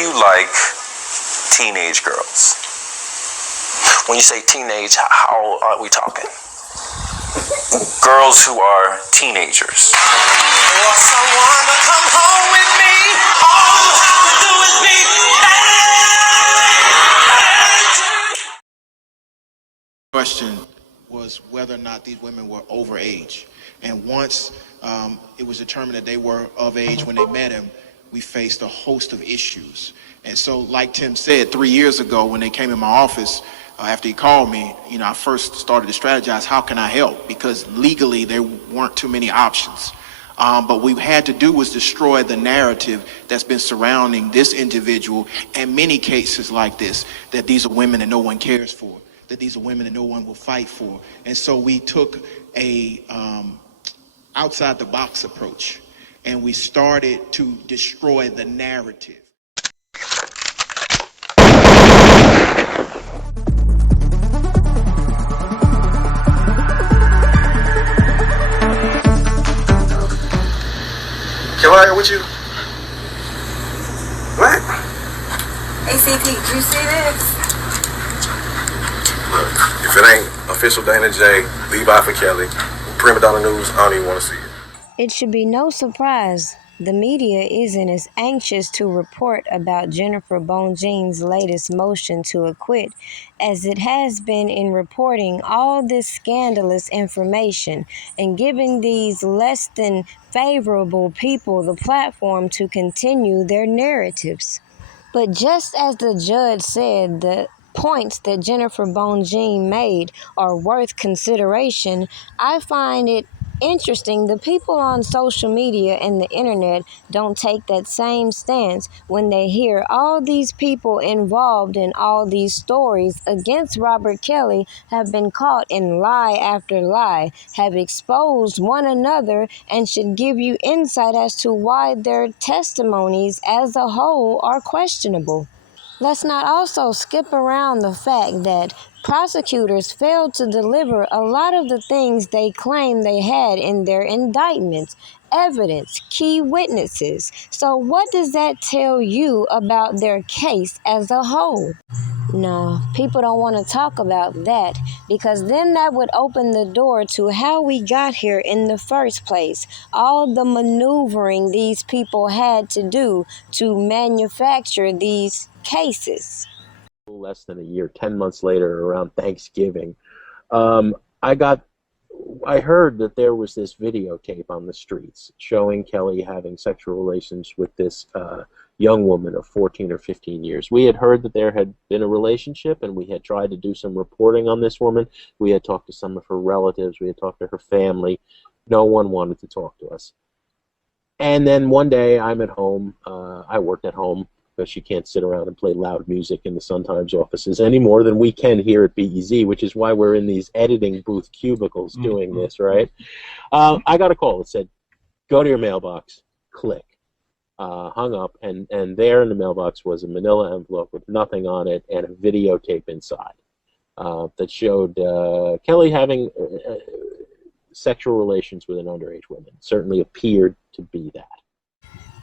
you like teenage girls? When you say teenage, how are we talking? Girls who are teenagers. For someone to come home with me, all you have to do is be Question was whether or not these women were over age. And once it was determined that they were of age when they met him, we faced a host of issues. And so, like Tim said, 3 years ago when they came in my office, after he called me, I first started to strategize, how can I help? Because legally there weren't too many options. But what we had to do was destroy the narrative that's been surrounding this individual and many cases like this, that these are women that no one cares for, that these are women that no one will fight for. And so we took a outside the box approach, and we started to destroy the narrative. Can I with you? What? ACT, did you see this? Look, if it ain't official Dana J, Levi for Kelly, Primadonnanews, I don't even want to see it. It should be no surprise the media isn't as anxious to report about Jennifer Bonjean's latest motion to acquit as it has been in reporting all this scandalous information and giving these less than favorable people the platform to continue their narratives. But just as the judge said, the points that Jennifer Bonjean made are worth consideration, I find it interesting the people on social media and the internet don't take that same stance when they hear all these people involved in all these stories against Robert Kelly have been caught in lie after lie, have exposed one another, and should give you insight as to why their testimonies as a whole are questionable. Let's not also skip around the fact that prosecutors failed to deliver a lot of the things they claim they had in their indictments, evidence, key witnesses. So what does that tell you about their case as a whole? No, people don't want to talk about that because then that would open the door to how we got here in the first place. All the maneuvering these people had to do to manufacture these cases. Less than a year, 10 months later, around Thanksgiving, I heard that there was this videotape on the streets showing Kelly having sexual relations with this young woman of 14 or 15 years. We had heard that there had been a relationship, and we had tried to do some reporting on this woman. We had talked to some of her relatives. We had talked to her family. No one wanted to talk to us. And then one day I'm at home. I worked at home because you can't sit around and play loud music in the Sun-Times offices any more than we can here at BEZ, which is why we're in these editing booth cubicles doing this, right? I got a call. It said, go to your mailbox, click. Hung up, and there in the mailbox was a manila envelope with nothing on it and a videotape inside that showed Kelly having sexual relations with an underage woman. Certainly appeared to be that.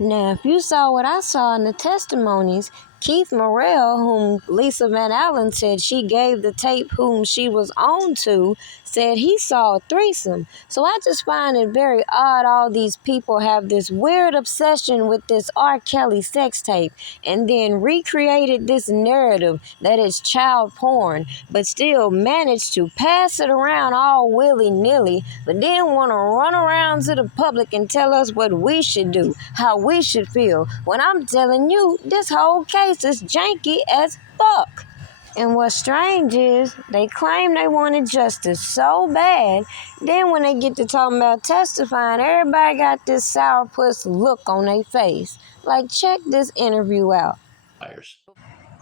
Now, if you saw what I saw in the testimonies, Keith Morrell, whom Lisa Van Allen said she gave the tape whom she was on to, said he saw a threesome. So I just find it very odd all these people have this weird obsession with this R. Kelly sex tape and then recreated this narrative that is child porn, but still managed to pass it around all willy-nilly, but then want to run around to the public and tell us what we should do, how we should feel, when I'm telling you this whole case is janky as fuck. And what's strange is they claim they wanted justice so bad, then when they get to talking about testifying, everybody got this sourpuss look on their face. Like, check this interview out.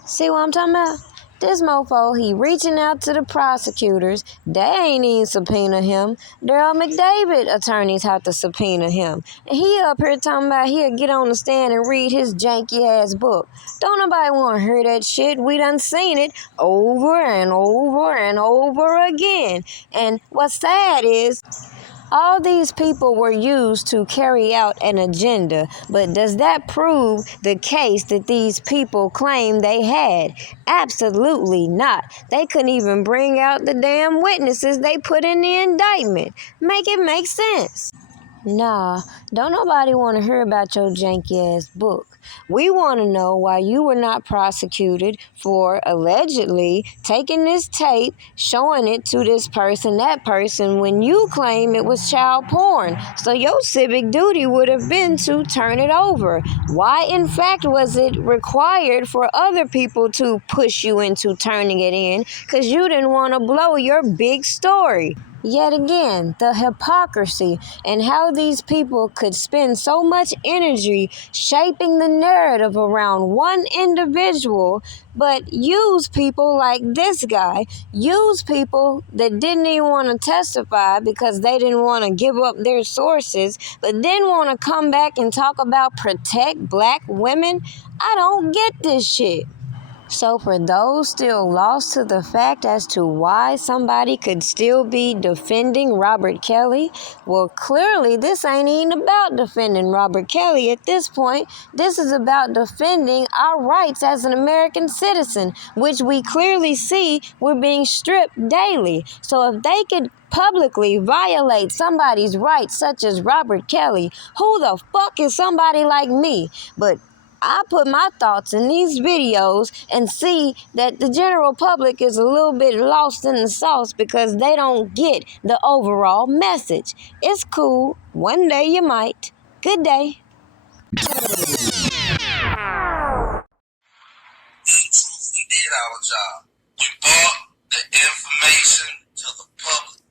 See what I'm talking about? This mofo, he reaching out to the prosecutors. They ain't even subpoena him. Daryl McDavid attorneys have to subpoena him. And he up here talking about he'll get on the stand and read his janky-ass book. Don't nobody want to hear that shit. We done seen it over and over and over again. And what's sad is All these people were used to carry out an agenda, but does that prove the case that these people claim they had? Absolutely not. They couldn't even bring out the damn witnesses they put in the indictment. Make it make sense. Nah, don't nobody want to hear about your janky ass book. We want to know why you were not prosecuted for allegedly taking this tape, showing it to this person, that person, when you claim it was child porn. So your civic duty would have been to turn it over. Why, in fact, was it required for other people to push you into turning it in? Because you didn't want to blow your big story. Yet again, the hypocrisy and how these people could spend so much energy shaping the narrative around one individual, but use people like this guy, use people that didn't even want to testify because they didn't want to give up their sources, but then want to come back and talk about protect black women. I don't get this shit. So for those still lost to the fact as to why somebody could still be defending Robert Kelly, well, clearly this ain't even about defending Robert Kelly at this point. This is about defending our rights as an American citizen, which we clearly see we're being stripped daily. So if they could publicly violate somebody's rights, such as Robert Kelly, who the fuck is somebody like me? But I put my thoughts in these videos and see that the general public is a little bit lost in the sauce because they don't get the overall message. It's cool. One day you might. Good day. We did our job. We brought the information to the public.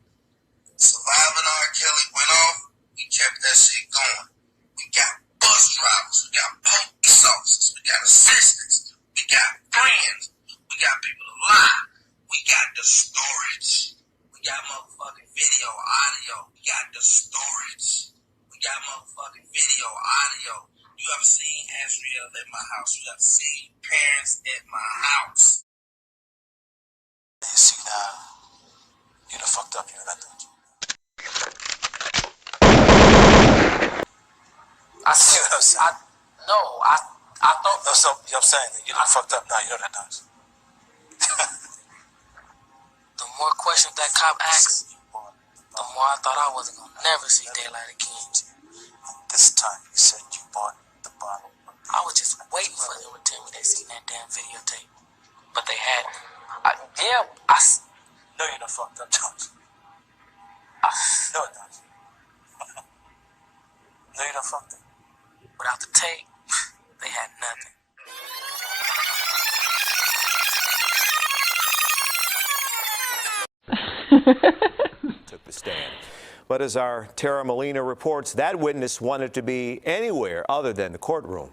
Surviving R. Kelly went off. We kept that shit going. We got bus drivers. We got police officers. We got assistants. We got friends. We got people to lie. We got the storage. We got motherfucking video, audio. We got the storage. We got motherfucking video, audio. You ever seen Asriel at my house? You ever seen parents at my house? You see now, you done fucked up, you know that, don't you? I see what I'm saying. I thought. No, so, you know what I'm saying? You done fucked up now, you know that, don't you? The more questions that cop asked, the more I thought I wasn't gonna never see daylight again. This time you said you bought the bottle. I was just waiting for them to tell me they seen that damn videotape, but they hadn't. No, you done fucked up, don't you? No, it doesn't. No, you done fucked up. Without the tape, they had nothing. Took the stand. But as our Tara Molina reports, that witness wanted to be anywhere other than the courtroom.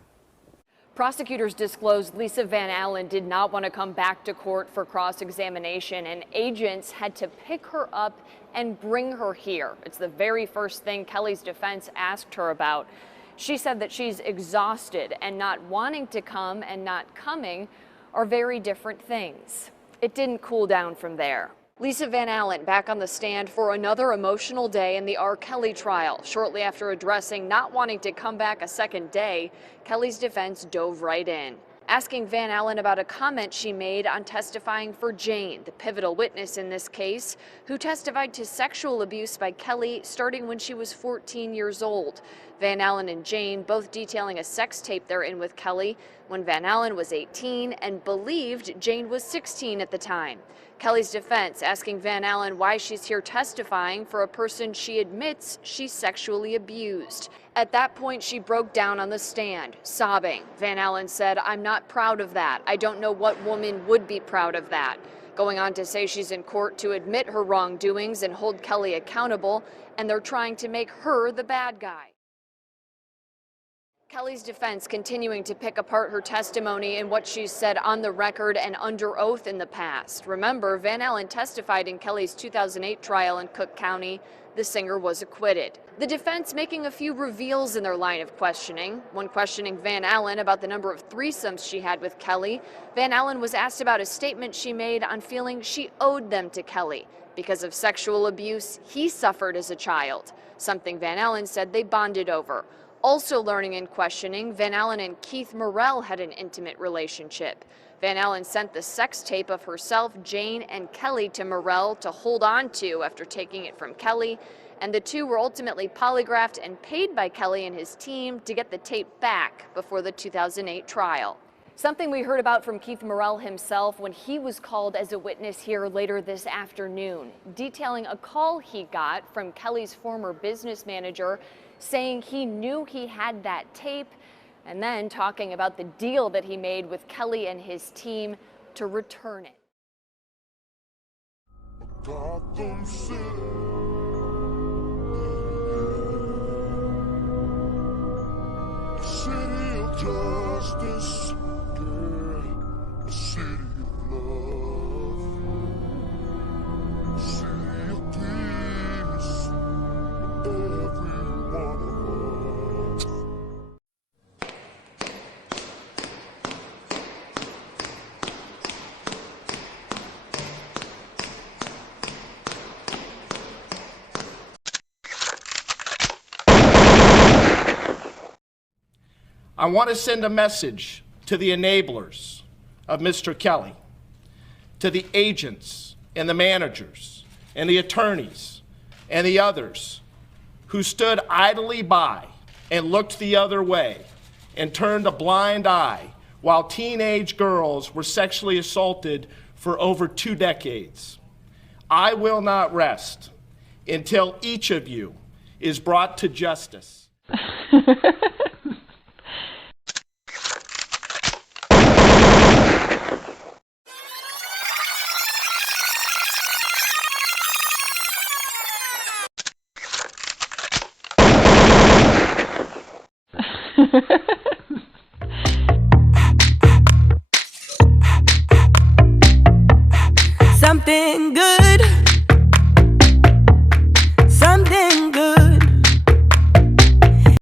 Prosecutors disclosed Lisa Van Allen did not want to come back to court for cross-examination, and agents had to pick her up and bring her here. It's the very first thing Kelly's defense asked her about. She said that she's exhausted, and not wanting to come and not coming are very different things. It didn't cool down from there. Lisa Van Allen back on the stand for another emotional day in the R. Kelly trial. Shortly after addressing not wanting to come back a second day, Kelly's defense dove right in, asking Van Allen about a comment she made on testifying for Jane, the pivotal witness in this case, who testified to sexual abuse by Kelly starting when she was 14 years old. Van Allen and Jane both detailing a sex tape they're in with Kelly when Van Allen was 18 and believed Jane was 16 at the time. Kelly's defense asking Van Allen why she's here testifying for a person she admits she sexually abused. At that point, she broke down on the stand, sobbing. Van Allen said, "I'm not proud of that. I don't know what woman would be proud of that." Going on to say she's in court to admit her wrongdoings and hold Kelly accountable, and they're trying to make her the bad guy. Kelly's defense continuing to pick apart her testimony and what she's said on the record and under oath in the past. Remember, Van Allen testified in Kelly's 2008 trial in Cook County. The singer was acquitted. The defense making a few reveals in their line of questioning. When questioning Van Allen about the number of threesomes she had with Kelly, Van Allen was asked about a statement she made on feeling she owed them to Kelly. because of sexual abuse he suffered as a child, something Van Allen said they bonded over. Also learning in questioning, Van Allen and Keith Morrell had an intimate relationship. Van Allen sent the sex tape of herself, Jane, and Kelly to Morrell to hold on to after taking it from Kelly, and the two were ultimately polygraphed and paid by Kelly and his team to get the tape back before the 2008 trial. Something we heard about from Keith Morrell himself when he was called as a witness here later this afternoon, detailing a call he got from Kelly's former business manager saying he knew he had that tape, and then talking about the deal that he made with Kelly and his team to return it. City of justice, a city of love, a city of peace, every one of us. I want to send a message to the enablers of Mr. Kelly, to the agents and the managers and the attorneys and the others who stood idly by and looked the other way and turned a blind eye while teenage girls were sexually assaulted for over 2 decades. I will not rest until each of you is brought to justice.